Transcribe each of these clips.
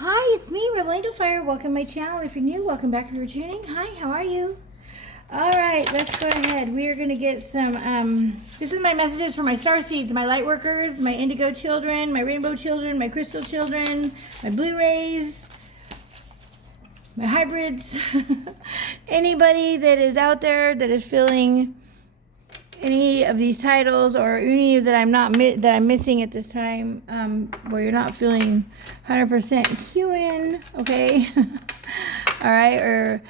Hi, it's me, Rebel Angel Fire. Welcome to my channel. If you're new, welcome back if you're returning. Hi, how are you? All right, let's go ahead. We are going to get some, this is my messages for my star seeds, my light workers, my indigo children, my rainbow children, my crystal children, my blue rays, my hybrids. Anybody that is out there that is feeling any of these titles or any that I'm missing at this time, where you're not feeling 100% human, okay? All right, or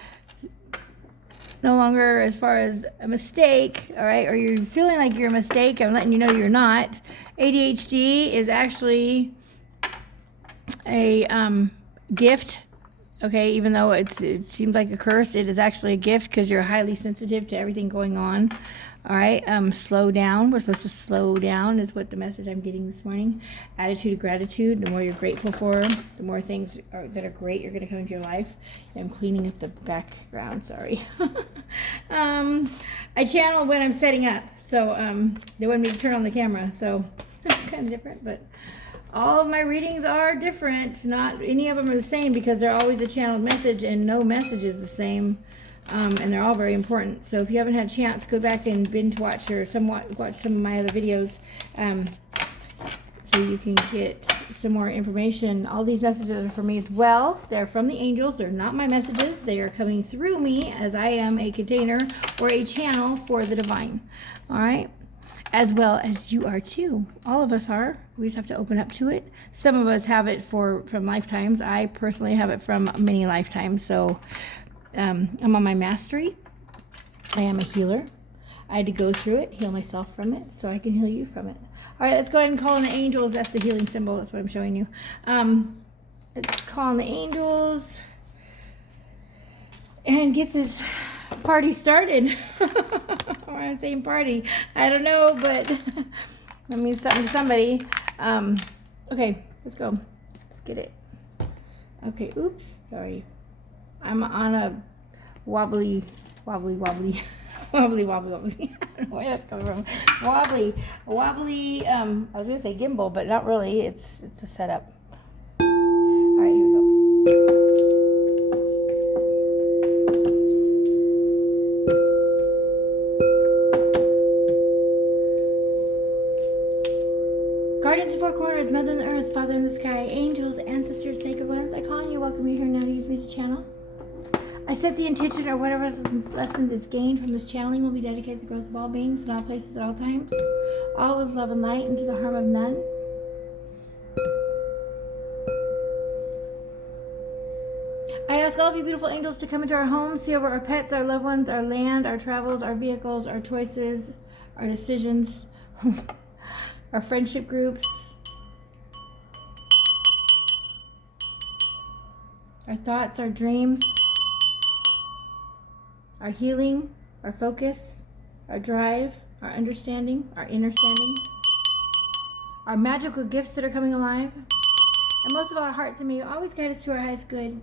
no longer as far as a mistake, all right, or you're feeling like you're a mistake, I'm letting you know you're not. ADHD is actually a gift, okay? Even though it seems like a curse, it is actually a gift because you're highly sensitive to everything going on. All right, slow down. We're supposed to slow down is what the message I'm getting this morning. Attitude of gratitude. The more you're grateful for, the more things that are great are going to come into your life. I'm cleaning up the background, sorry. I channel when I'm setting up, so they want me to turn on the camera, so kind of different, but all of my readings are different. Not any of them are the same because they're always a channeled message and no message is the same. And they're all very important. So if you haven't had a chance, go back and binge watch or watch some of my other videos, so you can get some more information. All these messages are for me as well. They're from the angels. They're not my messages. They are coming through me as I am a container or a channel for the divine. All right? As well as you are too. All of us are. We just have to open up to it. Some of us have it from lifetimes. I personally have it from many lifetimes. So I'm on my mastery. I am a healer. I had to go through it, heal myself from it, so I can heal you from it. All right, let's go ahead and call in the angels. That's the healing symbol. That's what I'm showing you. Let's call in the angels and get this party started. Or I'm saying party. I don't know, but that means something to somebody. Okay, let's go. Let's get it. Okay, oops, sorry. I'm on a wobbly. I don't know where that's coming from. Wobbly. I was gonna say gimbal, but not really. It's a setup. All right, here we go. Guardians of four corners, Mother in the earth, Father in the sky, angels, ancestors, sacred ones, I call on you, welcome you here now to use me as a channel. I set the intention or whatever lessons is gained from this channeling will be dedicated to the growth of all beings in all places at all times, all with love and light and to the harm of none. I ask all of you beautiful angels to come into our homes, see over our pets, our loved ones, our land, our travels, our vehicles, our choices, our decisions, our friendship groups, our thoughts, our dreams, our healing, our focus, our drive, our understanding, our inner standing, our magical gifts that are coming alive, and most of all, our hearts and may you always guide us to our highest good.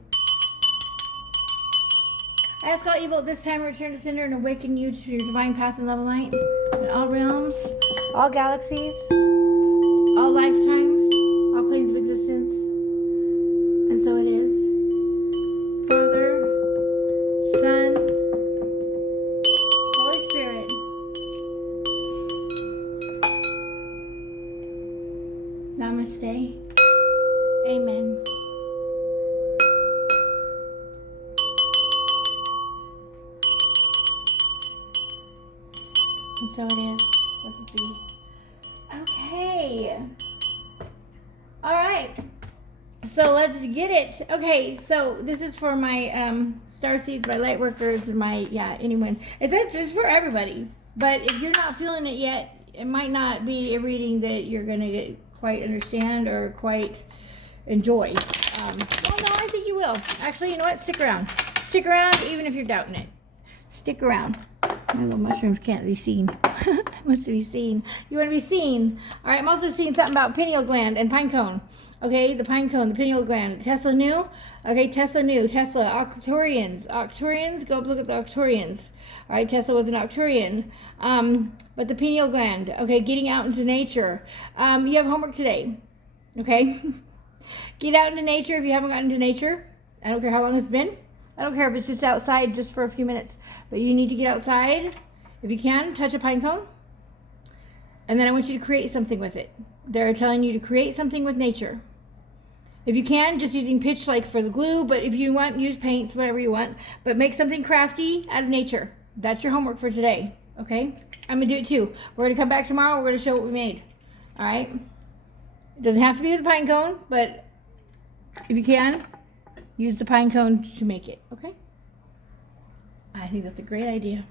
I ask all evil at this time return to sender and awaken you to your divine path and love and light in all realms, all galaxies, all lifetimes, all planes of existence, and so it is. Father, Son, Holy Spirit, Namaste, Amen. And so it is. Blessed be. Okay. All right. So let's get it. Okay, so this is for my star seeds, my light workers, and my, anyone. It's for everybody. But if you're not feeling it yet, it might not be a reading that you're going to quite understand or quite enjoy. Well, no, I think you will. Actually, you know what? Stick around. Stick around even if you're doubting it. Stick around. My little mushrooms can't be seen. Wants to be seen. You want to be seen. All right, I'm also seeing something about pineal gland and pine cone. Okay, the pine cone, the pineal gland. Tesla knew? Okay, Tesla knew. Tesla, Octurians. Octurians, go look at the Octurians. All right, Tesla was an Octurian. But the pineal gland, okay, getting out into nature. You have homework today, okay? Get out into nature if you haven't gotten into nature. I don't care how long it's been. I don't care if it's just outside just for a few minutes. But you need to get outside. If you can, touch a pine cone. And then I want you to create something with it. They're telling you to create something with nature. If you can, just using pitch like for the glue. But if you want, use paints, whatever you want. But make something crafty out of nature. That's your homework for today. Okay? I'm going to do it too. We're going to come back tomorrow. We're going to show what we made. All right? It doesn't have to be with a pine cone, but if you can, use the pine cone to make it, okay? I think that's a great idea.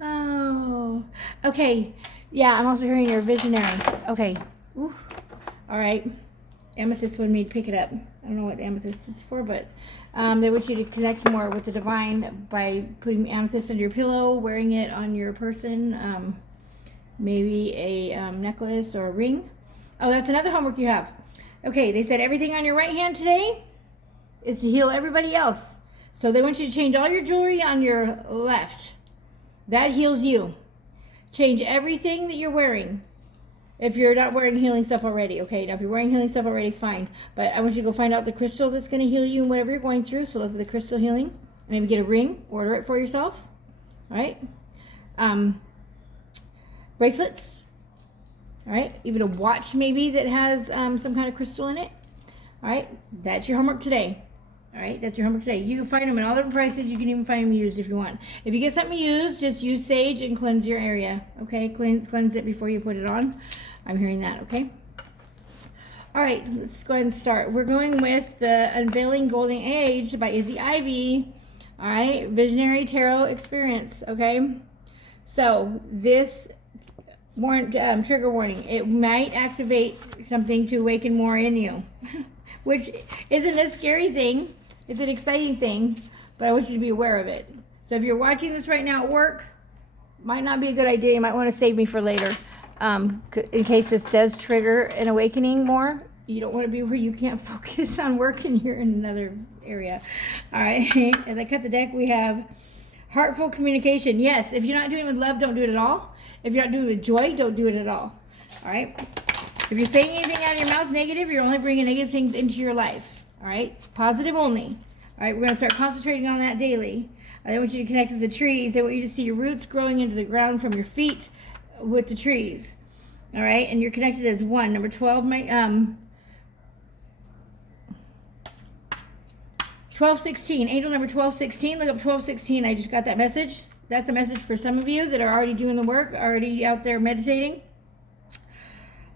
Oh, okay. Yeah, I'm also hearing you're a visionary. Okay. Ooh. All right. Amethyst wanted me to pick it up. I don't know what amethyst is for, but they want you to connect more with the divine by putting amethyst under your pillow, wearing it on your person, maybe a necklace or a ring. Oh, that's another homework you have. Okay, they said everything on your right hand today is to heal everybody else. So they want you to change all your jewelry on your left. That heals you. Change everything that you're wearing. If you're not wearing healing stuff already, okay? Now, if you're wearing healing stuff already, fine. But I want you to go find out the crystal that's going to heal you and whatever you're going through. So look for the crystal healing. Maybe get a ring. Order it for yourself. All right? Bracelets. All right, even a watch maybe that has some kind of crystal in it. All right, that's your homework today. All right, that's your homework today. You can find them in all different prices. You can even find them used if you want. If you get something used, just use sage and cleanse your area. Okay, cleanse it before you put it on. I'm hearing that, okay? All right, let's go ahead and start. We're going with the Unveiling Golden Age by Izzy Ivy. All right, Visionary Tarot Experience, okay? So this trigger warning, it might activate something to awaken more in you, which isn't a scary thing. It's an exciting thing, but I want you to be aware of it. So if you're watching this right now at work, might not be a good idea. You might want to save me for later, in case this does trigger an awakening more. You don't want to be where you can't focus on work and you're in another area. All right, as I cut the deck, we have heartful communication. Yes, if you're not doing it with love, don't do it at all. If you're not doing it with joy, don't do it at all. All right? If you're saying anything out of your mouth negative, you're only bringing negative things into your life. All right? Positive only. All right? We're going to start concentrating on that daily. I want you to connect with the trees. I want you to see your roots growing into the ground from your feet with the trees. All right? And you're connected as one. Number 12, 1216. Angel number 1216. Look up 1216. I just got that message. That's a message for some of you that are already doing the work, already out there meditating.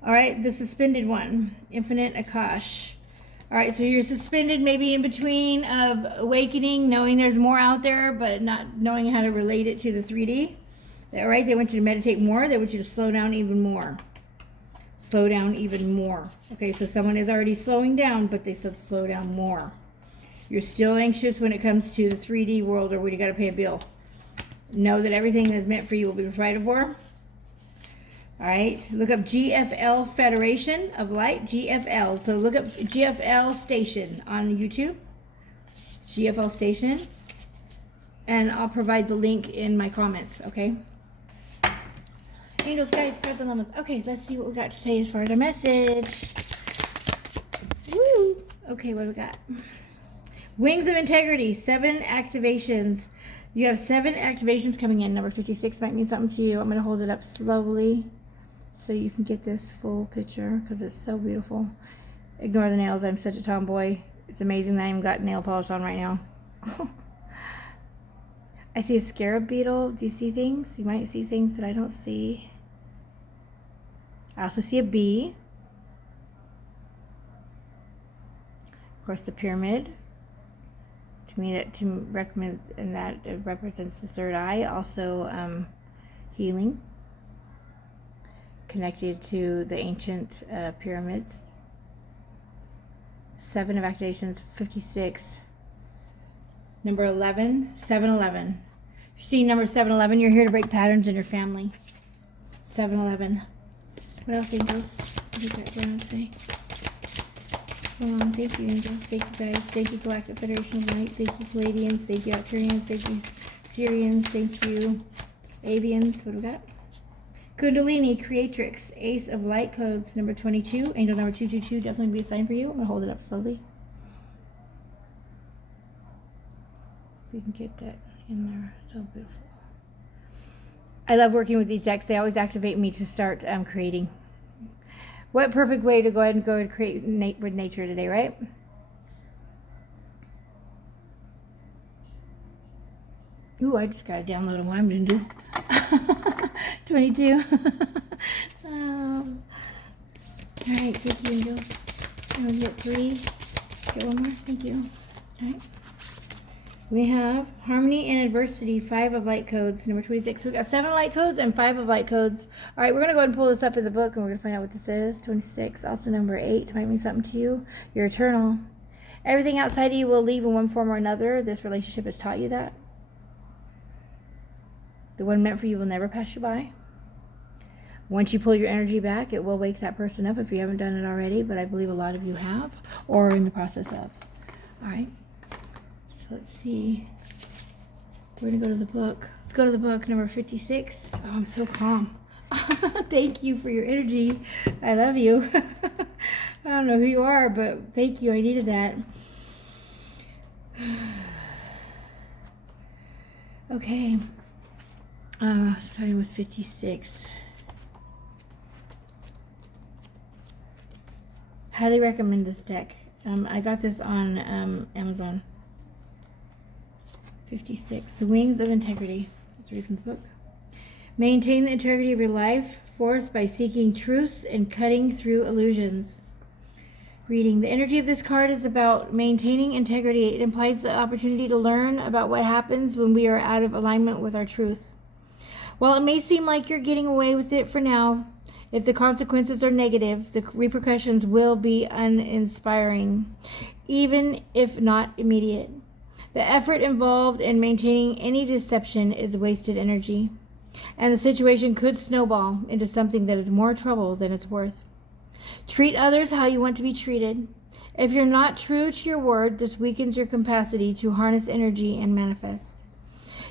All right, the suspended one, Infinite Akash. All right, so you're suspended maybe in between of awakening, knowing there's more out there, but not knowing how to relate it to the 3D. All right, they want you to meditate more. They want you to slow down even more. Slow down even more. Okay, so someone is already slowing down, but they said slow down more. You're still anxious when it comes to the 3D world or when you got to pay a bill. Know that everything that's meant for you will be provided for. All right. Look up GFL Federation of Light. GFL. So look up GFL Station on YouTube. GFL Station. And I'll provide the link in my comments. Okay. Angels, guides, cards, and lemons. Okay, let's see what we got to say as far as our message. Woo. Okay, what do we got? Wings of Integrity. 7 activations. You have 7 activations coming in. Number 56 might mean something to you. I'm going to hold it up slowly so you can get this full picture because it's so beautiful. Ignore the nails. I'm such a tomboy. It's amazing that I even got nail polish on right now. I see a scarab beetle. Do you see things? You might see things that I don't see. I also see a bee. Of course, the pyramid. To me, to recommend, and that it represents the third eye. Also, healing, connected to the ancient pyramids. 7 of activations, 56. Number 11, 711. If you see number 711, you're here to break patterns in your family. 711. What else, angels? What did that down say? Thank you, angels. Thank you, guys. Thank you, Galactic Federation of Light. Thank you, Palladians. Thank you, Arcturians. Thank you, Syrians. Thank you, Avians. What do we got? Kundalini Creatrix, Ace of Light Codes, number 22, angel number 222, definitely be a sign for you. I'm going to hold it up slowly. If you can get that in there, so beautiful. I love working with these decks. They always activate me to start creating. What perfect way to go ahead and create with nature today, right? Ooh, I just got to download them. What I'm going to do. 22. All right, thank you, angels. I'm going to get 3. Get one more. Thank you. All right. We have Harmony and Adversity, 5 of Light Codes, number 26. So we got 7 Light Codes and 5 of Light Codes. All right, we're going to go ahead and pull this up in the book, and we're going to find out what this is. 26, also number 8, might mean something to you. You're eternal. Everything outside of you will leave in one form or another. This relationship has taught you that. The one meant for you will never pass you by. Once you pull your energy back, it will wake that person up if you haven't done it already, but I believe a lot of you have or are in the process of. All right. So let's see. We're going to go to the book. Let's go to the book, number 56. Oh, I'm so calm. Thank you for your energy. I love you. I don't know who you are, but thank you. I needed that. Okay. Starting with 56. Highly recommend this deck. I got this on Amazon. 56. The Wings of Integrity. Let's read from the book. Maintain the integrity of your life force by seeking truths and cutting through illusions. Reading. The energy of this card is about maintaining integrity. It implies the opportunity to learn about what happens when we are out of alignment with our truth. While it may seem like you're getting away with it for now, if the consequences are negative, the repercussions will be uninspiring, even if not immediate. The effort involved in maintaining any deception is wasted energy, and the situation could snowball into something that is more trouble than it's worth. Treat others how you want to be treated. If you're not true to your word, this weakens your capacity to harness energy and manifest.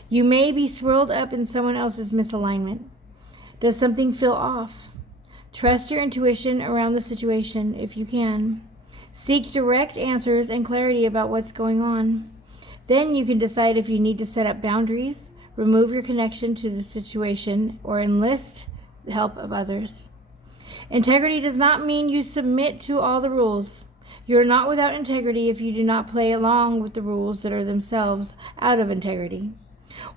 You may be swirled up in someone else's misalignment. Does something feel off? Trust your intuition around the situation if you can. Seek direct answers and clarity about what's going on. Then you can decide if you need to set up boundaries, remove your connection to the situation, or enlist the help of others. Integrity does not mean you submit to all the rules. You are not without integrity if you do not play along with the rules that are themselves out of integrity.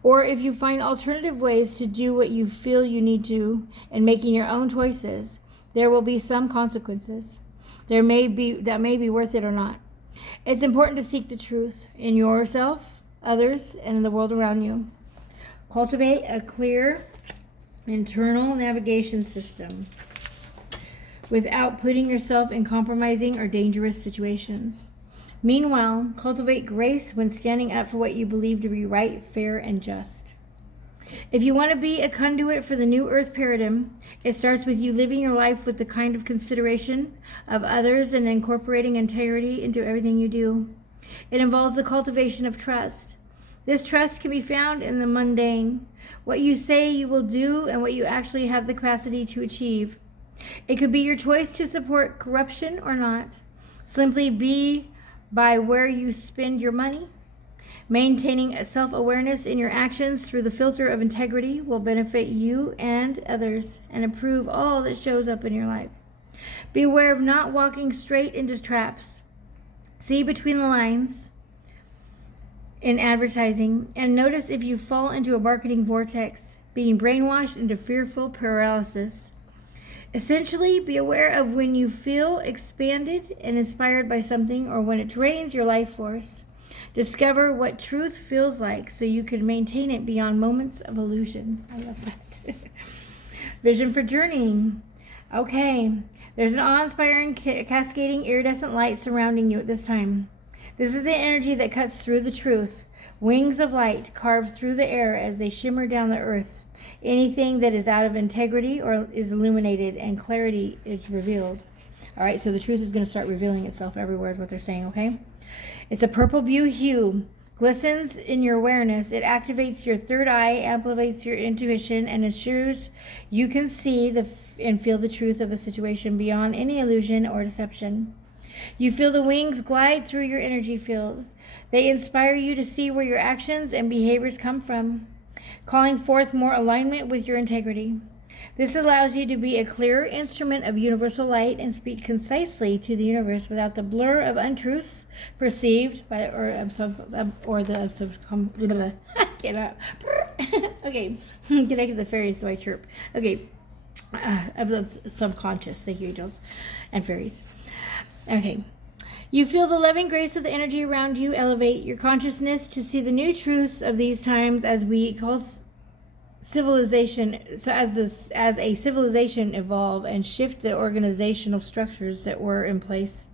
Or if you find alternative ways to do what you feel you need to and making your own choices, there will be some consequences. That may be worth it or not. It's important to seek the truth in yourself, others, and in the world around you. Cultivate a clear internal navigation system without putting yourself in compromising or dangerous situations. Meanwhile, cultivate grace when standing up for what you believe to be right, fair, and just. If you want to be a conduit for the new earth paradigm, it starts with you living your life with the kind of consideration of others and incorporating integrity into everything you do. It involves the cultivation of trust. This trust can be found in the mundane, what you say you will do and what you actually have the capacity to achieve. It could be your choice to support corruption or not. Simply be by where you spend your money. Maintaining a self-awareness in your actions through the filter of integrity will benefit you and others and improve all that shows up in your life. Beware of not walking straight into traps. See between the lines in advertising and notice if you fall into a marketing vortex, being brainwashed into fearful paralysis. Essentially, be aware of when you feel expanded and inspired by something or when it drains your life force. Discover what truth feels like so you can maintain it beyond moments of illusion. I love that. Vision for journeying. Okay, there's an awe-inspiring cascading iridescent light surrounding you at this time. This is the energy that cuts through the truth. Wings of light carve through the air as they shimmer down the earth. Anything that is out of integrity or is illuminated and clarity is revealed. All right, so the truth is going to start revealing itself everywhere is what they're saying, okay? It's a purple blue hue. glistens in your awareness. It activates your third eye, amplifies your intuition, and ensures you can see and feel the truth of a situation beyond any illusion or deception. You feel the wings glide through your energy field. They inspire you to see where your actions and behaviors come from, calling forth more alignment with your integrity. This allows you to be a clear instrument of universal light and speak concisely to the universe without the blur of untruths perceived by I cannot. Okay, connect to the fairies, so I chirp. Okay, of the subconscious. Thank you, angels and fairies. Okay. You feel the loving grace of the energy around you elevate your consciousness to see the new truths of these times as we call civilization, so as a civilization evolve and shift, the organizational structures that were in place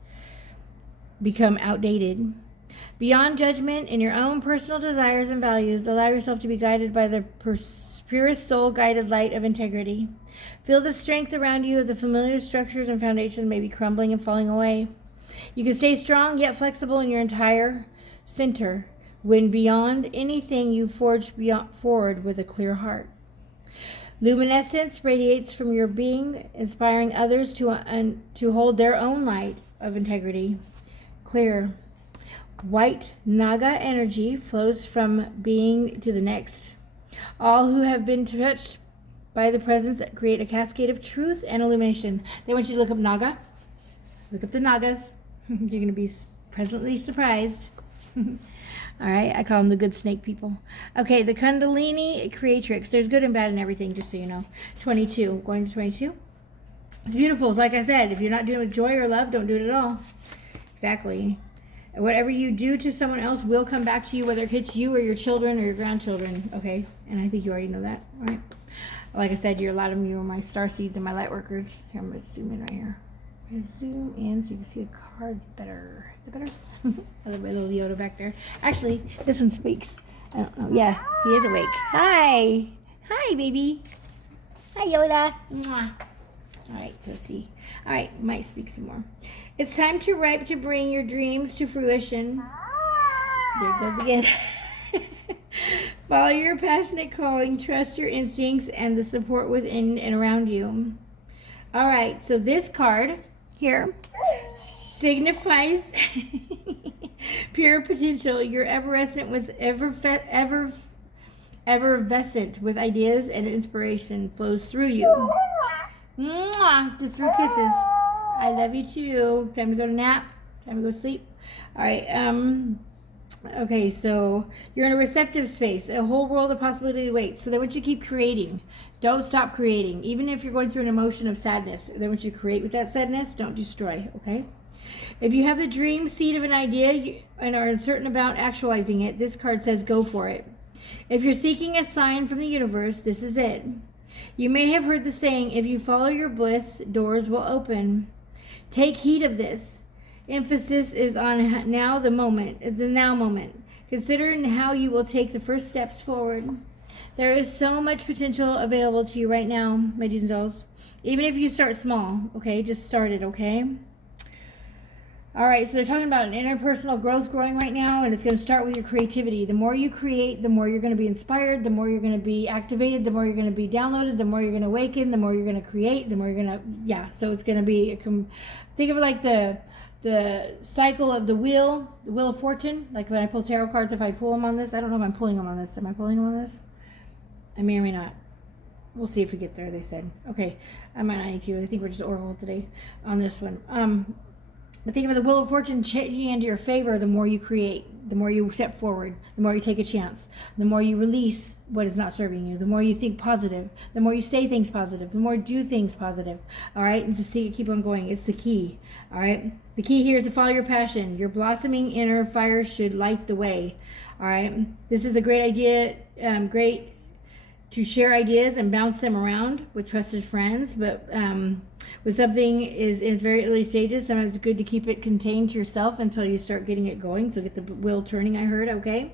become outdated. Beyond judgment in your own personal desires and values, allow yourself to be guided by the purest soul-guided light of integrity. Feel the strength around you as the familiar structures and foundations may be crumbling and falling away. You can stay strong yet flexible in your entire center when beyond anything you forge forward with a clear heart. Luminescence radiates from your being, inspiring others to hold their own light of integrity. Clear. White Naga energy flows from being to the next. All who have been touched by the presence create a cascade of truth and illumination. They want you to look up Naga. Look up the Nagas. You're going to be pleasantly surprised. All right, I call them the good snake people. Okay, the Kundalini Creatrix. There's good and bad in everything, just so you know. 22. Going to 22. It's beautiful. It's like I said, if you're not doing it with joy or love, don't do it at all. Exactly. Whatever you do to someone else will come back to you, whether it hits you or your children or your grandchildren. Okay, and I think you already know that, right? Like I said, a lot of you are my star seeds and my light workers. Here, I'm going to zoom in right here. I'm going to zoom in so you can see the cards better. Is it better? A little Yoda back there. Actually, this one speaks. I don't know. Yeah, he is awake. Hi. Hi, baby. Hi, Yoda. Mwah. All right, so let's see. All right, might speak some more. It's time to bring your dreams to fruition. There it goes again. Follow your passionate calling, trust your instincts, and the support within and around you. All right, so this card here signifies pure potential. You're effervescent with ideas, and inspiration flows through you. Mwah! Just through kisses. I love you too. Time to go to nap. Time to go to sleep. All right. Okay, so you're in a receptive space, a whole world of possibility awaits. So they want you to keep creating. Don't stop creating. Even if you're going through an emotion of sadness, they want you to create with that sadness. Don't destroy, okay? If you have the dream seed of an idea and are uncertain about actualizing it, this card says go for it. If you're seeking a sign from the universe, this is it. You may have heard the saying, if you follow your bliss, doors will open. Take heed of this. Emphasis is on now the moment. It's a now moment. Consider how you will take the first steps forward. There is so much potential available to you right now, my dears and dolls. Even if you start small, okay? Just start it, okay? All right, so they're talking about an interpersonal growth growing right now, and it's going to start with your creativity. The more you create, the more you're going to be inspired, the more you're going to be activated, the more you're going to be downloaded, the more you're going to awaken, the more you're going to create, the more you're going to, yeah, so it's going to be, think of it like the cycle of the wheel of fortune. Like when I pull tarot cards, if I pull them on this, I don't know if I'm pulling them on this. Am I pulling them on this? I may or may not. We'll see if we get there, they said. Okay, I might not need to. I think we're just oracle today on this one. But think of the wheel of fortune changing into your favor the more you create, the more you step forward, the more you take a chance, the more you release what is not serving you, the more you think positive, the more you say things positive, the more you do things positive. All right, and just keep on going. It's the key. All right, the key here is to follow your passion. Your blossoming inner fire should light the way. All right, this is a great idea, great to share ideas and bounce them around with trusted friends, but when something is in its very early stages, sometimes it's good to keep it contained to yourself until you start getting it going. So get the wheel turning, I heard, okay?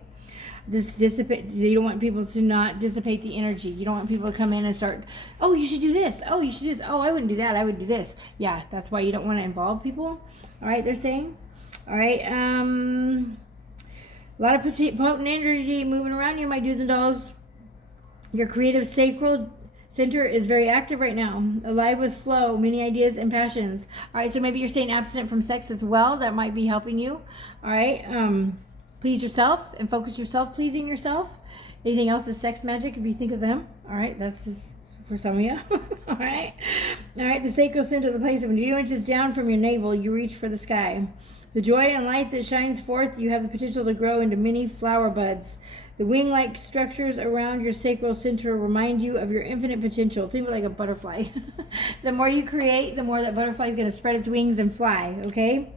Dissipate. You don't want people to not dissipate the energy. You don't want people to come in and start, oh, you should do this. Oh, you should do this. Oh, I wouldn't do that. I would do this. Yeah, that's why you don't want to involve people. All right, they're saying. All right. A lot of potent energy moving around you, my do's and dolls. Your creative sacral center is very active right now, alive with flow, many ideas and passions. All right, so maybe you're staying abstinent from sex as well. That might be helping you. All right, please yourself and focus yourself, pleasing yourself. Anything else is sex magic if you think of them. All right, that's just for some of you. All right, the sacral center, the place of a few inches down from your navel, you reach for the sky. The joy and light that shines forth, you have the potential to grow into many flower buds. The wing-like structures around your sacral center remind you of your infinite potential. Think of it like a butterfly. The more you create, the more that butterfly is going to spread its wings and fly, okay?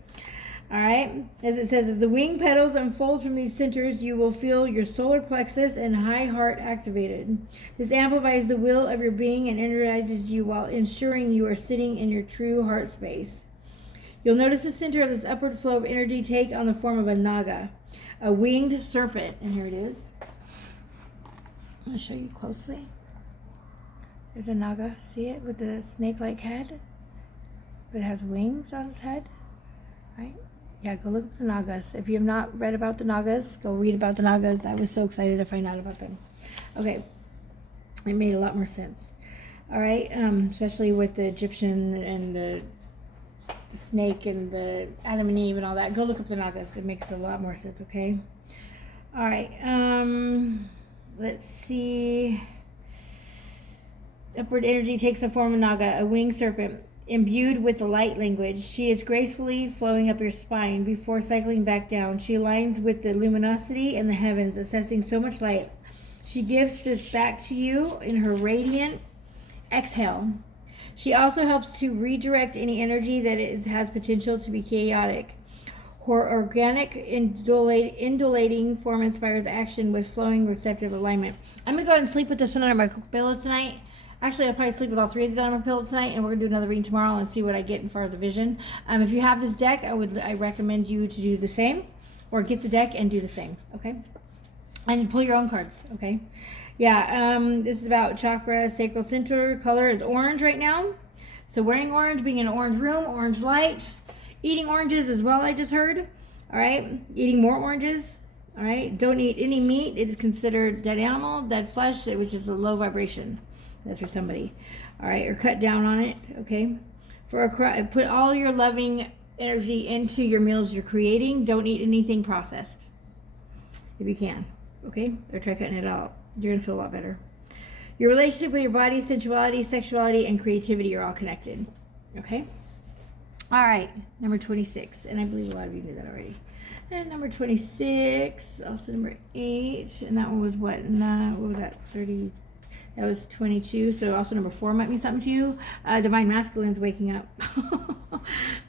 All right? As it says, as the wing petals unfold from these centers, you will feel your solar plexus and high heart activated. This amplifies the will of your being and energizes you while ensuring you are sitting in your true heart space. You'll notice the center of this upward flow of energy take on the form of a naga, a winged serpent. And here it is. I'll show you closely. There's a naga. See it with the snake-like head? But it has wings on its head. Right? Yeah, go look up the nagas. If you have not read about the nagas, go read about the nagas. I was so excited to find out about them. Okay. It made a lot more sense. All right. Especially with the Egyptian and the snake and the Adam and Eve and all that. Go look up the nagas. It makes a lot more sense, okay? All right. Let's see. Upward energy takes the form of naga, a winged serpent, imbued with the light language. She is gracefully flowing up your spine before cycling back down. She aligns with the luminosity in the heavens, assessing so much light. She gives this back to you in her radiant exhale. She also helps to redirect any energy that has potential to be chaotic. Her organic, indulating form inspires action with flowing receptive alignment. I'm going to go ahead and sleep with this one under my pillow tonight. Actually, I'll probably sleep with all three of these on my pillow tonight, and we're going to do another reading tomorrow and see what I get as far as a vision. If you have this deck, I recommend you to do the same, or get the deck and do the same, okay? And pull your own cards, okay? Yeah, this is about chakra, sacral center. Color is orange right now. So wearing orange, being in an orange room, orange light. Eating oranges as well, I just heard. All right, eating more oranges. All right, don't eat any meat. It is considered dead animal, dead flesh, which is a low vibration. That's for somebody. All right, or cut down on it, okay? Put all your loving energy into your meals you're creating. Don't eat anything processed if you can, okay? Or try cutting it out. You're gonna feel a lot better. Your relationship with your body, sensuality, sexuality, and creativity are all connected, okay? All right, number 26, and I believe a lot of you knew that already. And number 26, also number 8, and that one was what was that, 30? That was 22, so also number 4 might mean something to you. Divine Masculine's waking up.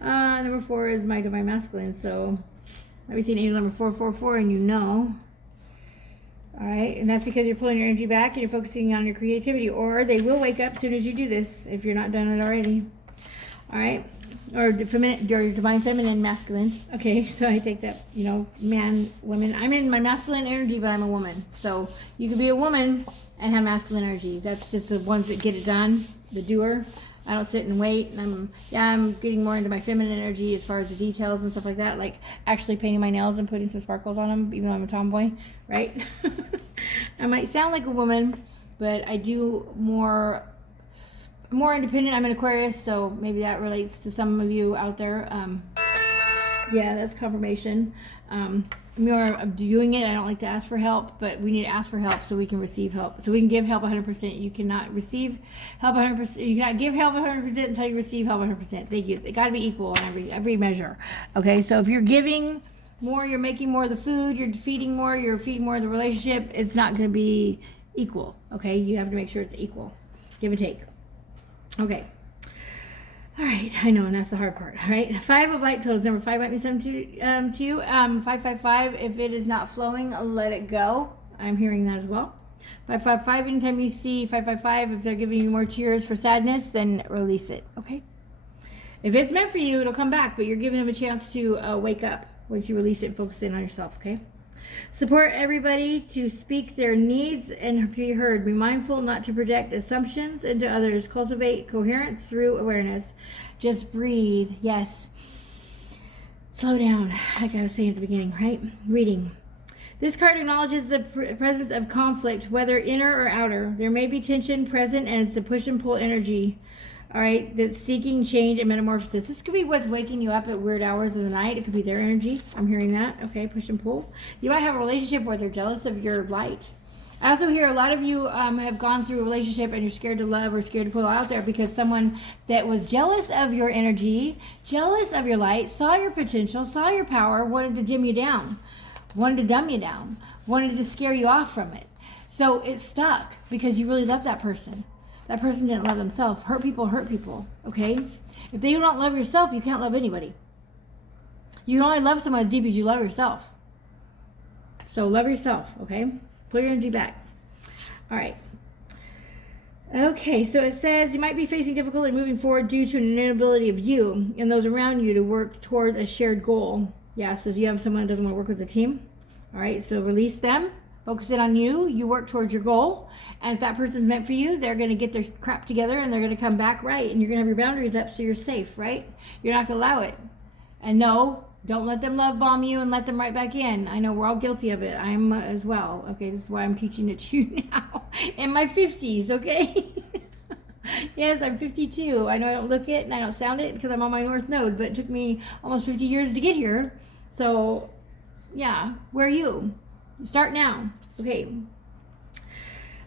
Number 4 is my Divine Masculine, so might be seeing angel number 444, and you know. All right, and that's because you're pulling your energy back and you're focusing on your creativity, or they will wake up as soon as you do this if you're not done it already. All right, or divine feminine masculines. Okay, so I take that, man, women. I'm in my masculine energy, but I'm a woman. So you could be a woman and have masculine energy. That's just the ones that get it done, the doer. I don't sit and wait. And I'm getting more into my feminine energy as far as the details and stuff like that, like actually painting my nails and putting some sparkles on them, even though I'm a tomboy, right? I might sound like a woman, but I do more independent. I'm an Aquarius, so maybe that relates to some of you out there. Yeah, that's confirmation. More of doing it. I don't like to ask for help, but we need to ask for help so we can receive help. So we can give help 100%. You cannot receive help 100%. You cannot give help 100% until you receive help 100%. Thank you. It got to be equal in every measure. Okay, so if you're giving more, you're making more of the food, you're feeding more of the relationship, it's not going to be equal. Okay, you have to make sure it's equal. Give and take. Okay. All right, I know, and that's the hard part. All right, 5 of light codes. Number 5 might be something to you. 555. If it is not flowing, let it go. I'm hearing that as well. 555. Anytime you see 555, if they're giving you more cheers for sadness, then release it. Okay. If it's meant for you, it'll come back, but you're giving them a chance to wake up once you release it and focus in on yourself. Okay. Support everybody to speak their needs and be heard. Be mindful not to project assumptions into others. Cultivate coherence through awareness. Just breathe. Yes. Slow down, like I was saying at the beginning, right? Reading. This card acknowledges the presence of conflict, whether inner or outer. There may be tension present, and it's a push and pull energy. All right, that's seeking change and metamorphosis. This could be what's waking you up at weird hours of the night. It could be their energy. I'm hearing that. Okay, push and pull. You might have a relationship where they're jealous of your light. I also hear a lot of you have gone through a relationship and you're scared to love or scared to put out there because someone that was jealous of your energy, jealous of your light, saw your potential, saw your power, wanted to dim you down, wanted to dumb you down, wanted to scare you off from it. So it stuck because you really love that person. That person didn't love themselves. Hurt people, okay? If they don't love yourself, you can't love anybody. You can only love someone as deep as you love yourself. So love yourself, okay? Put your energy back. All right. Okay, so it says you might be facing difficulty moving forward due to an inability of you and those around you to work towards a shared goal. Yeah, so you have someone that doesn't want to work with a team. All right, so release them. Focus in on you. You work towards your goal. And if that person's meant for you, they're going to get their crap together and they're going to come back right. And you're going to have your boundaries up so you're safe, right? You're not going to allow it. And no, don't let them love bomb you and let them right back in. I know we're all guilty of it. I'm as well. Okay, this is why I'm teaching it to you now. In my 50s, okay? Yes, I'm 52. I know I don't look it and I don't sound it because I'm on my North Node. But it took me almost 50 years to get here. So, yeah, where are you? Start now.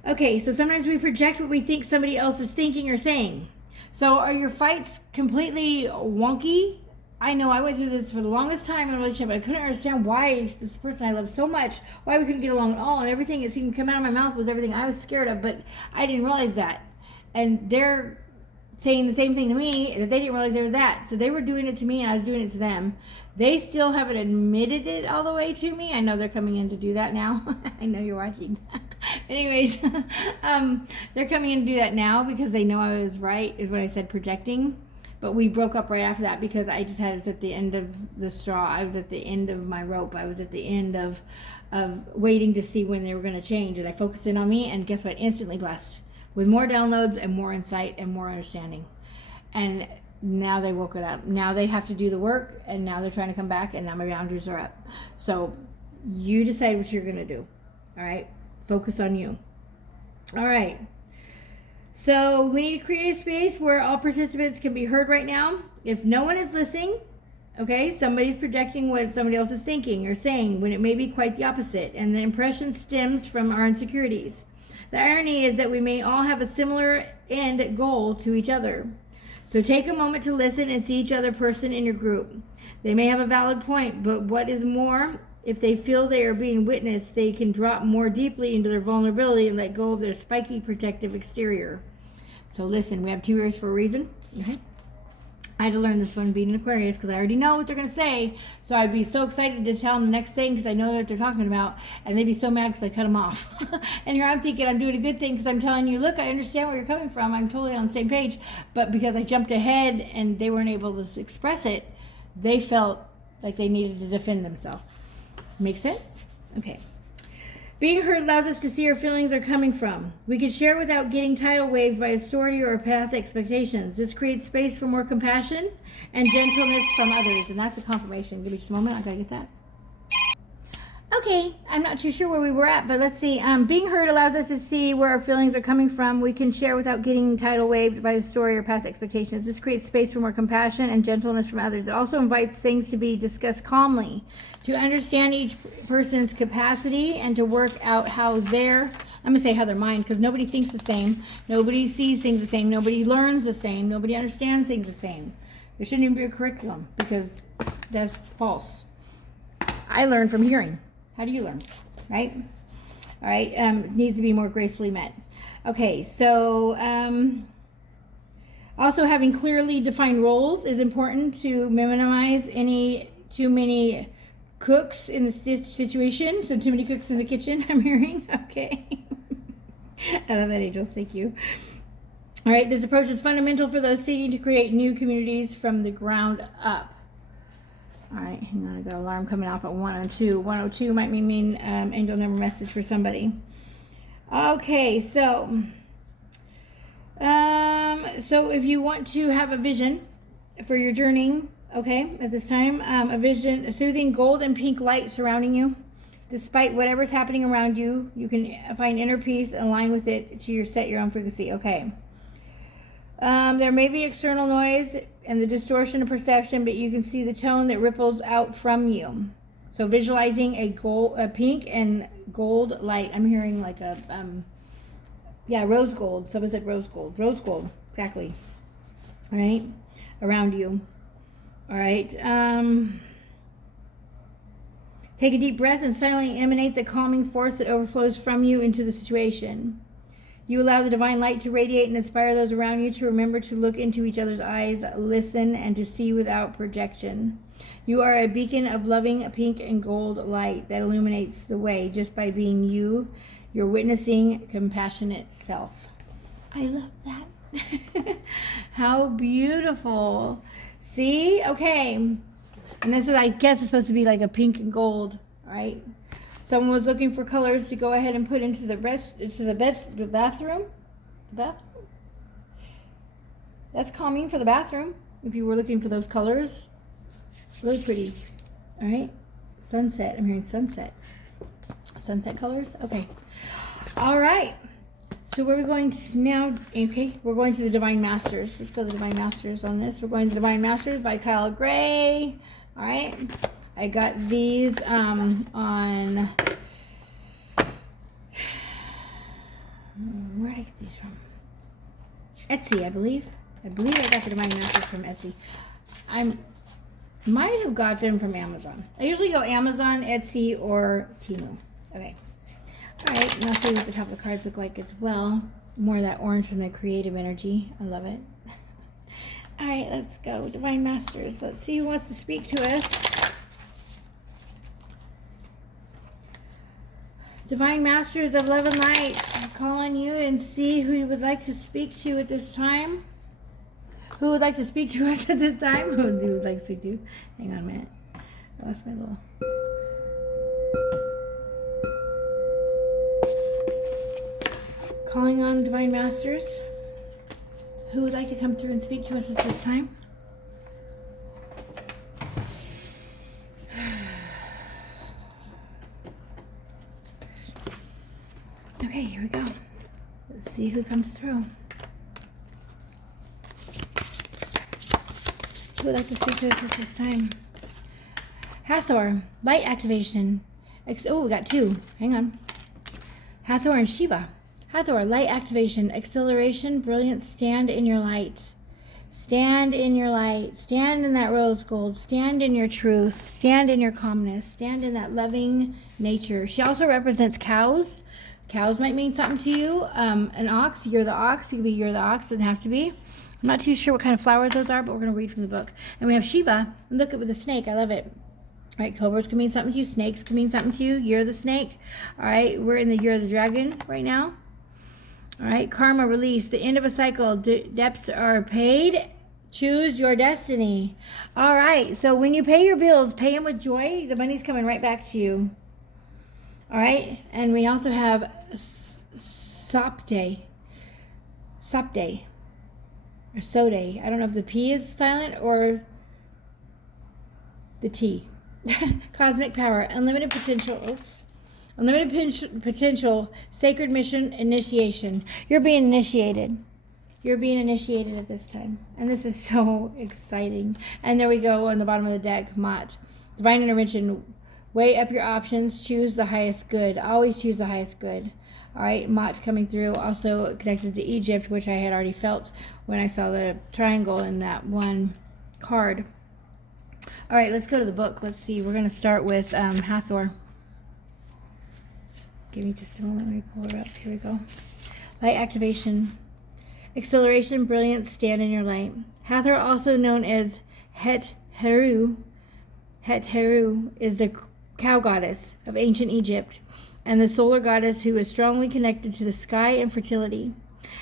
Okay, so sometimes we project what we think somebody else is thinking or saying. So are your fights completely wonky? I know I went through this for the longest time in a relationship. I couldn't understand why this person I love so much, why we couldn't get along at all. And everything that seemed to come out of my mouth was everything I was scared of, but I didn't realize that. And they're saying the same thing to me that they didn't realize they were that. So they were doing it to me and I was doing it to them. They still haven't admitted it all the way to me. I know they're coming in to do that now. I know you're watching. Anyways, they're coming in to do that now because they know I was right, is what I said, projecting. But we broke up right after that because I just was at the end of the straw. I was at the end of my rope. I was at the end of waiting to see when they were going to change. And I focused in on me, and guess what? Instantly blessed with more downloads and more insight and more understanding. And now they woke it up. Now they have to do the work, and now they're trying to come back, and now my boundaries are up. So you decide what you're going to do. All right? Focus on you. All right. So we need to create a space where all participants can be heard right now. If no one is listening, okay, somebody's projecting what somebody else is thinking or saying when it may be quite the opposite, and the impression stems from our insecurities. The irony is that we may all have a similar end goal to each other. So take a moment to listen and see each other person in your group. They may have a valid point, but what is more, if they feel they are being witnessed, they can drop more deeply into their vulnerability and let go of their spiky protective exterior. So listen, we have 2 ears for a reason. Okay? I had to learn this one being an Aquarius because I already know what they're going to say. So I'd be so excited to tell them the next thing because I know what they're talking about. And they'd be so mad because I cut them off. And here I'm thinking I'm doing a good thing because I'm telling you, look, I understand where you're coming from. I'm totally on the same page. But because I jumped ahead and they weren't able to express it, they felt like they needed to defend themselves. Make sense? Okay. Being heard allows us to see our feelings are coming from. We can share without getting tidal waved by authority or past expectations. This creates space for more compassion and gentleness from others. And that's a confirmation. Give me just a moment. I gotta get that. Okay, I'm not too sure where we were at, but let's see. Being heard allows us to see where our feelings are coming from. We can share without getting tidal waved by a story or past expectations. This creates space for more compassion and gentleness from others. It also invites things to be discussed calmly, to understand each person's capacity and to work out how their mind, because nobody thinks the same, nobody sees things the same, nobody learns the same, nobody understands things the same. There shouldn't even be a curriculum because that's false. I learn from hearing. How do you learn, right? All right, it needs to be more gracefully met. Okay, so also having clearly defined roles is important to minimize any too many cooks in the situation. So too many cooks in the kitchen, I'm hearing. Okay. I love that, angels. Thank you. All right, this approach is fundamental for those seeking to create new communities from the ground up. All right, hang on, I got an alarm coming off at 102. 102 might mean angel number message for somebody. Okay, so if you want to have a vision for your journey, okay, at this time, a vision, a soothing gold and pink light surrounding you. Despite whatever's happening around you, you can find inner peace and align with it to set your own frequency. Okay. There may be external noise and the distortion of perception, but you can see the tone that ripples out from you. So visualizing a pink and gold light. I'm hearing like a, rose gold. Someone said rose gold. Rose gold, exactly. All right, around you. All right. Take a deep breath and silently emanate the calming force that overflows from you into the situation. You allow the divine light to radiate and inspire those around you to remember to look into each other's eyes, listen, and to see without projection. You are a beacon of loving pink and gold light that illuminates the way just by being you, your witnessing, compassionate self. I love that. How beautiful. See? Okay. And this is, I guess, it's supposed to be like a pink and gold, right? Someone was looking for colors to go ahead and put into the bathroom. That's calming for the bathroom. If you were looking for those colors, really pretty. All right, sunset. I'm hearing sunset. Sunset colors. Okay. All right. So where are we going to now? Okay, we're going to the Divine Masters. Let's go to the Divine Masters on this. We're going to Divine Masters by Kyle Gray. All right. I got these on, where did I get these from? Etsy, I believe. I got the Divine Masters from Etsy. I might have got them from Amazon. I usually go Amazon, Etsy, or Temu. Okay. All right, and I'll show you what the top of the cards look like as well. More of that orange from the creative energy. I love it. All right, let's go. Divine Masters. Let's see who wants to speak to us. Divine Masters of Love and Light, call on you and see who you would like to speak to at this time. Who would like to speak to us at this time? Who would you like to speak to? Hang on a minute. I lost my little... Calling on Divine Masters. Who would like to come through and speak to us at this time? Okay, here we go. Let's see who comes through. Who would like to speak to us at this time? Hathor, light activation. Oh, we got two. Hang on. Hathor and Shiva. Hathor, light activation, acceleration, brilliance, stand in your light. Stand in your light. Stand in that rose gold. Stand in your truth. Stand in your calmness. Stand in that loving nature. She also represents cows. Cows might mean something to you. An ox, you're the ox. You could be you're the ox, doesn't have to be. I'm not too sure what kind of flowers those are, but we're going to read from the book. And we have Shiva. And look at with the snake. I love it. All right, cobras can mean something to you. Snakes can mean something to you. You're the snake. All right, we're in the you're the dragon right now. All right, karma release. The end of a cycle. Debts are paid. Choose your destiny. All right, so when you pay your bills, pay them with joy. The money's coming right back to you. All right, and we also have Sopde, or Sode. I don't know if the P is silent or the T. Cosmic power, unlimited potential. Oops. Unlimited potential, sacred mission, initiation. You're being initiated. You're being initiated at this time. And this is so exciting. And there we go on the bottom of the deck, Mott. Divine intervention. Weigh up your options. Choose the highest good. Always choose the highest good. All right, Mott coming through. Also connected to Egypt, which I had already felt when I saw the triangle in that one card. All right, let's go to the book. Let's see. We're going to start with Hathor. Give me just a moment. Let me pull her up. Here we go. Light activation. Acceleration, brilliance, stand in your light. Hathor, also known as Het-Heru. Het-Heru is the cow goddess of ancient Egypt and the solar goddess who is strongly connected to the sky and fertility.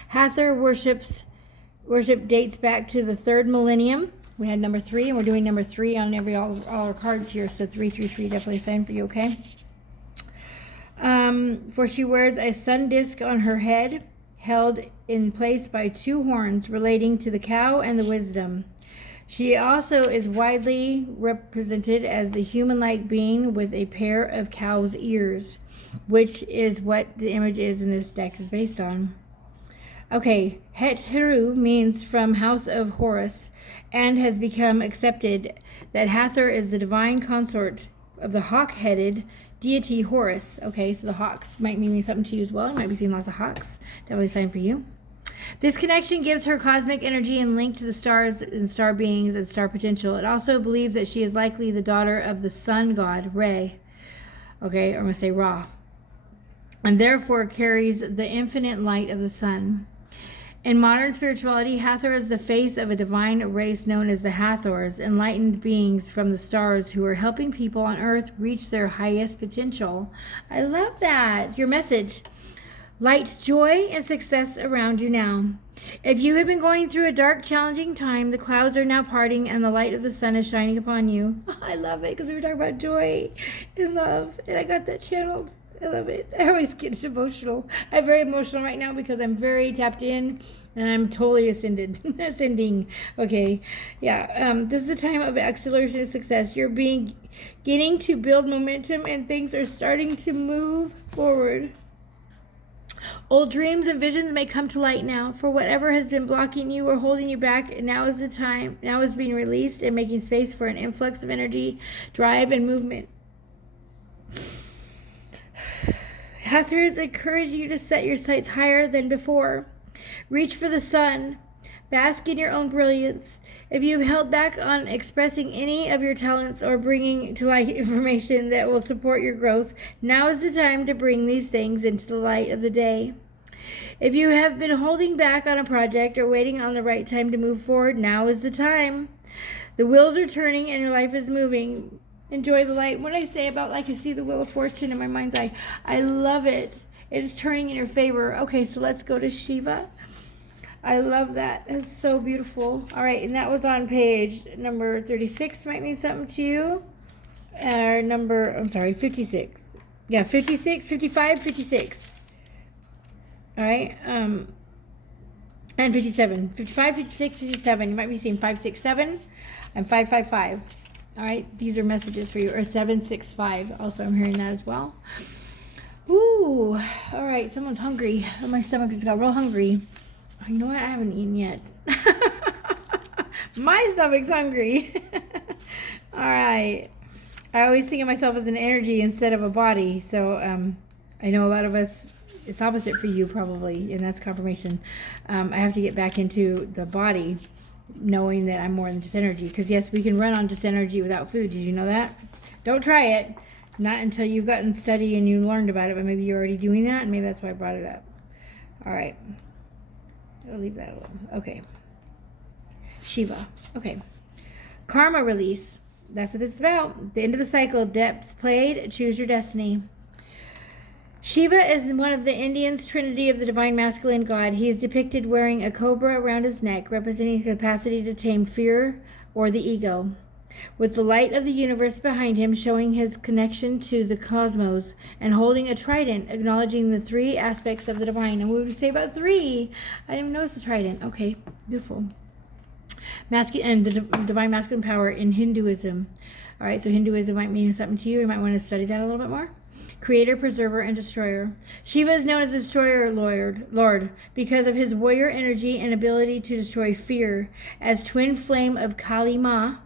Hathor worship dates back to the 3rd millennium. We had number 3, and we're doing number 3 on all our cards here. So 333 definitely a sign for you, okay? For she wears a sun disk on her head, held in place by 2 horns relating to the cow and the wisdom. She also is widely represented as a human-like being with a pair of cow's ears, which is what the image is in this deck is based on. Okay, Het-Heru means from House of Horus and has become accepted that Hathor is the divine consort of the hawk-headed deity Horus. Okay, so the hawks might mean something to you as well. You might be seeing lots of hawks. Definitely a sign for you. This connection gives her cosmic energy and link to the stars and star beings and star potential. It also believes that she is likely the daughter of the sun god, Re. Okay, or I'm going to say Ra. And therefore carries the infinite light of the sun. In modern spirituality, Hathor is the face of a divine race known as the Hathors, enlightened beings from the stars who are helping people on Earth reach their highest potential. I love that. Your message. Light, joy, and success around you now. If you have been going through a dark, challenging time, the clouds are now parting and the light of the sun is shining upon you. I love it because we were talking about joy and love, and I got that channeled. I love it. I always get emotional. I'm very emotional right now because I'm very tapped in and I'm totally ascending. Okay. Yeah. This is a time of acceleration of success. You're getting to build momentum and things are starting to move forward. Old dreams and visions may come to light now. For whatever has been blocking you or holding you back, now is the time. Now is being released and making space for an influx of energy, drive, and movement. Hathor is encouraging you to set your sights higher than before. Reach for the sun. Bask in your own brilliance. If you've held back on expressing any of your talents or bringing to light information that will support your growth, now is the time to bring these things into the light of the day. If you have been holding back on a project or waiting on the right time to move forward, now is the time. The wheels are turning and your life is moving. Enjoy the light. What I say about I can see the wheel of fortune in my mind's eye. I love it. It is turning in your favor. Okay, so let's go to Shiva. I love that. It's so beautiful. All right, and that was on page number 36. Might mean something to you. Or 56. Yeah, 56, 55, 56. All right. And 57. 55, 56, 57. You might be seeing 567 and 555. All right, these are messages for you. Or 765. Also, I'm hearing that as well. Ooh. All right, someone's hungry. My stomach just got real hungry. You know what? I haven't eaten yet. My stomach's hungry. All right. I always think of myself as an energy instead of a body. So I know a lot of us, it's opposite for you probably, and that's confirmation. I have to get back into the body, knowing that I'm more than just energy. Because yes, we can run on just energy without food. Did you know that? Don't try it. Not until you've gotten study and you learned about it, but maybe you're already doing that, and maybe that's why I brought it up. All right. I'll leave that alone. Okay. Shiva. Okay. Karma release. That's what this is about. The end of the cycle. Depths played. Choose your destiny. Shiva is one of the Indians' trinity of the divine masculine god. He is depicted wearing a cobra around his neck, representing his capacity to tame fear or the ego. With the light of the universe behind him, showing his connection to the cosmos, and holding a trident, acknowledging the three aspects of the divine. And what would we say about three? I didn't even notice the trident. Okay, beautiful. And the divine masculine power in Hinduism. All right, so Hinduism might mean something to you. You might want to study that a little bit more. Creator, preserver, and destroyer. Shiva is known as the destroyer lord because of his warrior energy and ability to destroy fear. As twin flame of Kali Ma,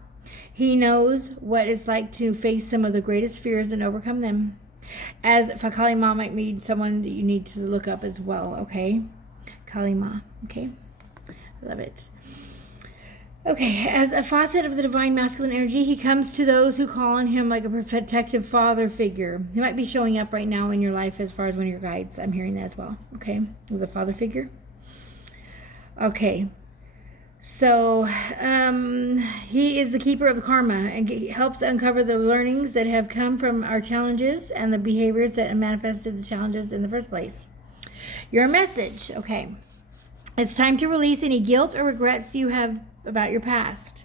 he knows what it's like to face some of the greatest fears and overcome them. As Kali Ma might mean someone that you need to look up as well, okay? Kali Ma, okay? Love it. Okay, as a facet of the divine masculine energy, he comes to those who call on him like a protective father figure. He might be showing up right now in your life as far as one of your guides. I'm hearing that as well, okay? As a father figure. Okay. So he is the keeper of karma and helps uncover the learnings that have come from our challenges and the behaviors that manifested the challenges in the first place. Your message, okay. It's time to release any guilt or regrets you have about your past.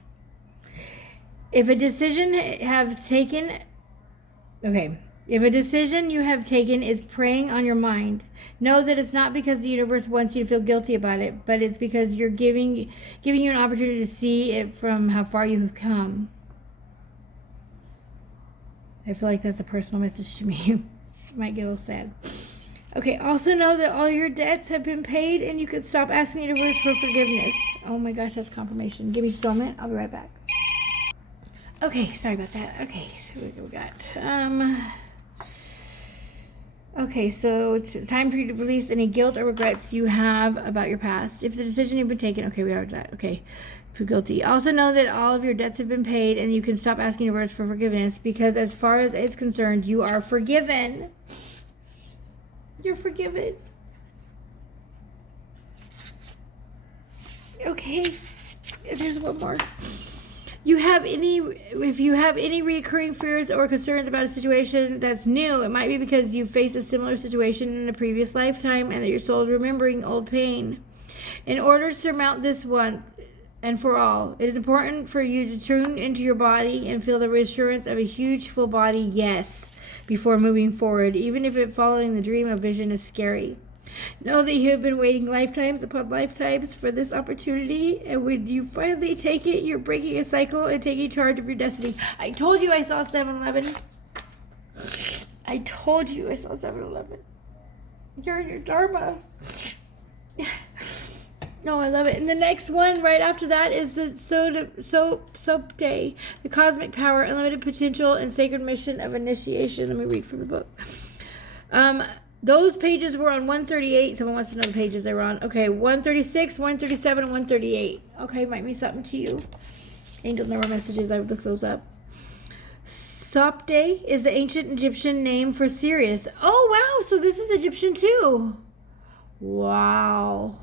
If a decision have taken, okay, If a decision you have taken is preying on your mind, know that it's not because the universe wants you to feel guilty about it, but it's because you're giving you an opportunity to see it from how far you have come. I feel like that's a personal message to me. Might get a little sad. Okay, also know that all your debts have been paid and you can stop asking the universe for forgiveness. Oh my gosh, that's confirmation. Give me just a moment. I'll be right back. Okay, sorry about that. Okay, so we got... Okay, so it's time for you to release any guilt or regrets you have about your past. If the decision you've been taken, okay, we are that. Okay, feel guilty. Also know that all of your debts have been paid and you can stop asking your words for forgiveness because as far as it's concerned, you are forgiven. You're forgiven. Okay, there's one more. If you have any recurring fears or concerns about a situation that's new, it might be because you faced a similar situation in a previous lifetime and that your soul is remembering old pain. In order to surmount this one and for all, it is important for you to tune into your body and feel the reassurance of a huge full body yes before moving forward, even if following the dream of vision is scary. Know that you have been waiting lifetimes upon lifetimes for this opportunity, and when you finally take it, you're breaking a cycle and taking charge of your destiny. I told you I saw 7-Eleven. I told you I saw 7-Eleven. You're in your dharma. No, I love it. And the next one right after that is the Soap Day, the cosmic power, unlimited potential, and sacred mission of initiation. Let me read from the book. Those pages were on 138. Someone wants to know the pages they were on. Okay, 136, 137, and 138. Okay, might mean something to you. Angel number messages, I would look those up. Soap Day is the ancient Egyptian name for Sirius. Oh, wow, so this is Egyptian too. Wow.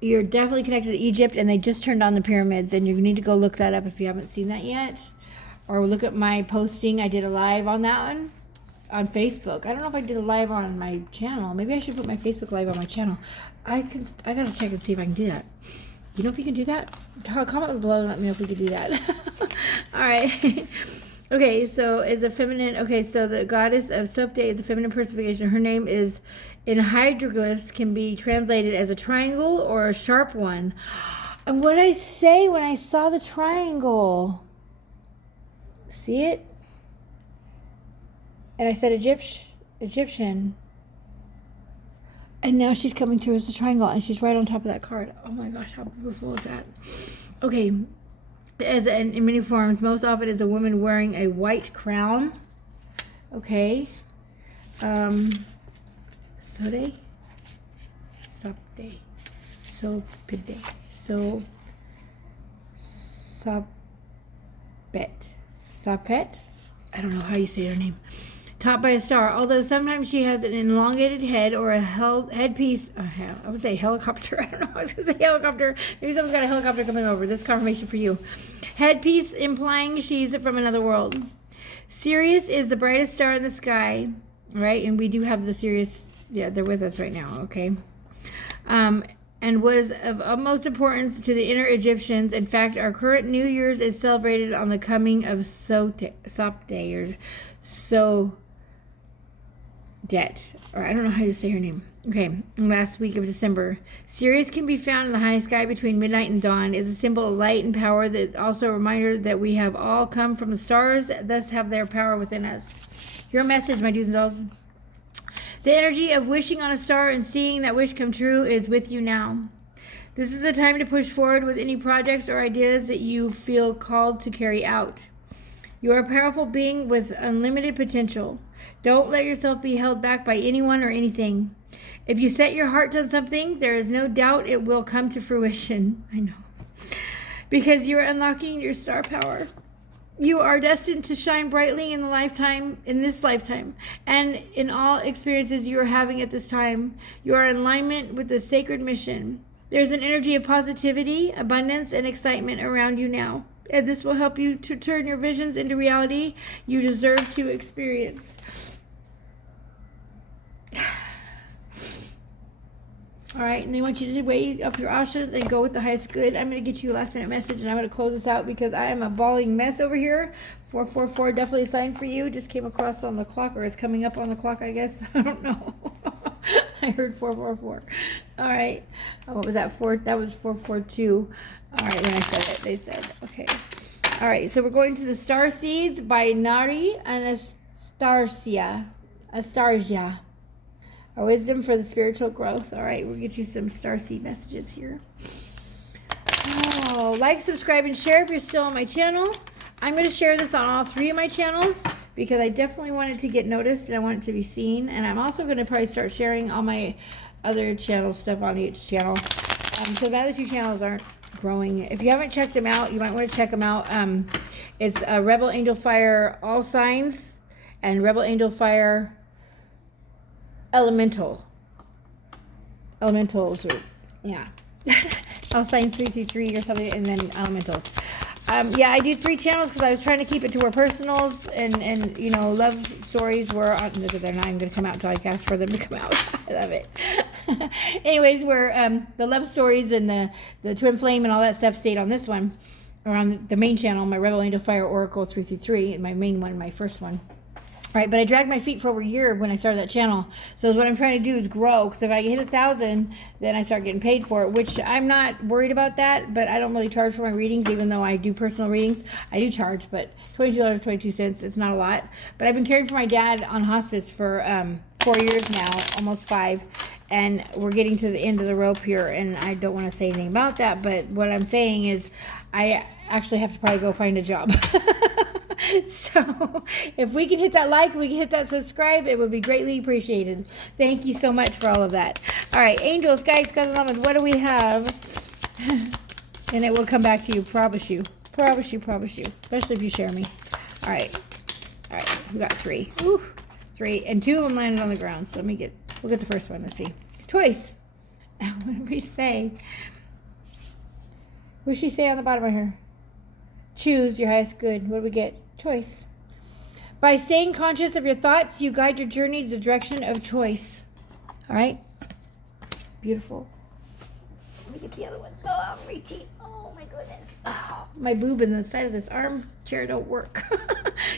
You're definitely connected to Egypt, and they just turned on the pyramids, and you need to go look that up if you haven't seen that yet. Or look at my posting. I did a live on that one. On Facebook. I don't know if I did a live on my channel. Maybe I should put my Facebook live on my channel. I gotta check and see if I can do that. Do you know if you can do that? Comment below and let me know if we can do that. Alright. Okay, so is a feminine, okay, so the goddess of Soap Day is a feminine personification. Her name is, in hieroglyphs, can be translated as a triangle or a sharp one. And what did I say when I saw the triangle? See it? And I said Egyptian. And now she's coming through as a triangle, and she's right on top of that card. Oh my gosh, how beautiful is that? Okay, in many forms, most often is a woman wearing a white crown. Okay. Sode? Sopde. Sopide. Sapet? I don't know how you say her name. Topped by a star, although sometimes she has an elongated head or a headpiece. I would say helicopter. I don't know. I was going to say helicopter. Maybe someone's got a helicopter coming over. This is confirmation for you. Headpiece implying she's from another world. Sirius is the brightest star in the sky, right? And we do have the Sirius. Yeah, they're with us right now. Okay. And was of utmost importance to the inner Egyptians. In fact, our current New Year's is celebrated on the coming of Sop Day or Det, or I don't know how to say her name. Okay, last week of December. Sirius can be found in the high sky between midnight and dawn. Is a symbol of light and power, that also a reminder that we have all come from the stars, thus have their power within us. Your message, my do's and don'ts. The energy of wishing on a star and seeing that wish come true is with you now. This is the time to push forward with any projects or ideas that you feel called to carry out. You are a powerful being with unlimited potential. Don't let yourself be held back by anyone or anything. If you set your heart on something, there is no doubt it will come to fruition. I know. Because you are unlocking your star power. You are destined to shine brightly in this lifetime, and in all experiences you are having at this time. You are in alignment with the sacred mission. There's an energy of positivity, abundance, and excitement around you now. And this will help you to turn your visions into reality you deserve to experience. All All right, and they want you to weigh up your options and go with the highest good. I'm going to get you a last minute message, and I'm going to close this out because I am a bawling mess over here. 444, definitely a sign for you. Just came across on the clock, or it's coming up on the clock, I guess. I don't know. I heard 444. All right. Oh, what was that? That was 442. All right, when I said it, they said. Okay. All right, so we're going to the Star Seeds by Nari and Astarsia. Our wisdom for the spiritual growth. All right, we'll get you some starseed messages here. Oh, like, subscribe, and share if you're still on my channel. I'm going to share this on all 3 of my channels because I definitely want it to get noticed and I want it to be seen. And I'm also going to probably start sharing all my other channel stuff on each channel. So my other 2 channels aren't growing. If you haven't checked them out, you might want to check them out. It's Rebel Angel Fire All Signs and Rebel Angel Fire Elementals, or yeah, I'll sign 333 or something, and then elementals. Yeah, I do 3 channels because I was trying to keep it to where personals and you know, love stories were on. They're not even going to come out until I cast for them to come out. I love it. Anyways, where the love stories and the twin flame and all that stuff stayed on this one, or on the main channel, my Rebel Angel Fire Oracle 333, and my main one, my first one. Right, but I dragged my feet for over a year when I started that channel. So what I'm trying to do is grow, because if I hit 1,000, then I start getting paid for it, which I'm not worried about that, but I don't really charge for my readings, even though I do personal readings. I do charge, but $22.22, it's not a lot. But I've been caring for my dad on hospice for 4 years now, almost 5, and we're getting to the end of the rope here, and I don't want to say anything about that, but what I'm saying is I actually have to probably go find a job. So if we can hit that like, we can hit that subscribe, it would be greatly appreciated. Thank you so much for all of that. All right, angels, guides, cousins, what do we have? And it will come back to you, promise you. Promise you, especially if you share me. All right, we got 3. Ooh, 3, and 2 of them landed on the ground. So we'll get the first one. Let's see. Choice. What did we say? What did she say on the bottom of her? Choose your highest good. What do we get? Choice. By staying conscious of your thoughts, you guide your journey to the direction of choice. All right? Beautiful. Let me get the other one. Oh, I'm reaching. Oh, my goodness. Oh, my boob in the side of this armchair don't work.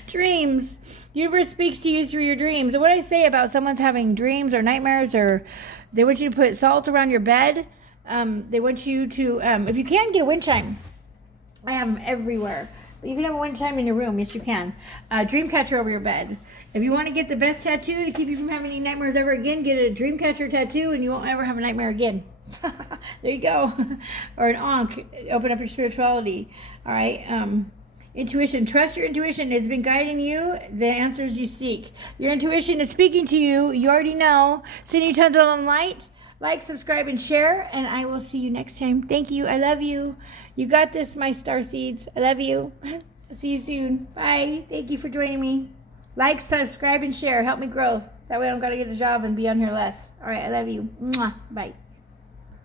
Dreams. Universe speaks to you through your dreams. And what I say about someone's having dreams or nightmares, or they want you to put salt around your bed. They want you to, if you can, get a wind chime. I have them everywhere. But you can have a wind chime in your room. Yes, you can. Dream catcher over your bed. If you want to get the best tattoo to keep you from having any nightmares ever again, get a dream catcher tattoo and you won't ever have a nightmare again. There you go. Or an ankh. Open up your spirituality. All right. Intuition. Trust your intuition. It's been guiding you the answers you seek. Your intuition is speaking to you. You already know. Sending you tons of love and light. Like, subscribe, and share, and I will see you next time. Thank you. I love you. You got this, my star seeds. I love you. See you soon. Bye. Thank you for joining me. Like, subscribe, and share. Help me grow. That way I don't got to get a job and be on here less. All right. I love you. Mwah. Bye.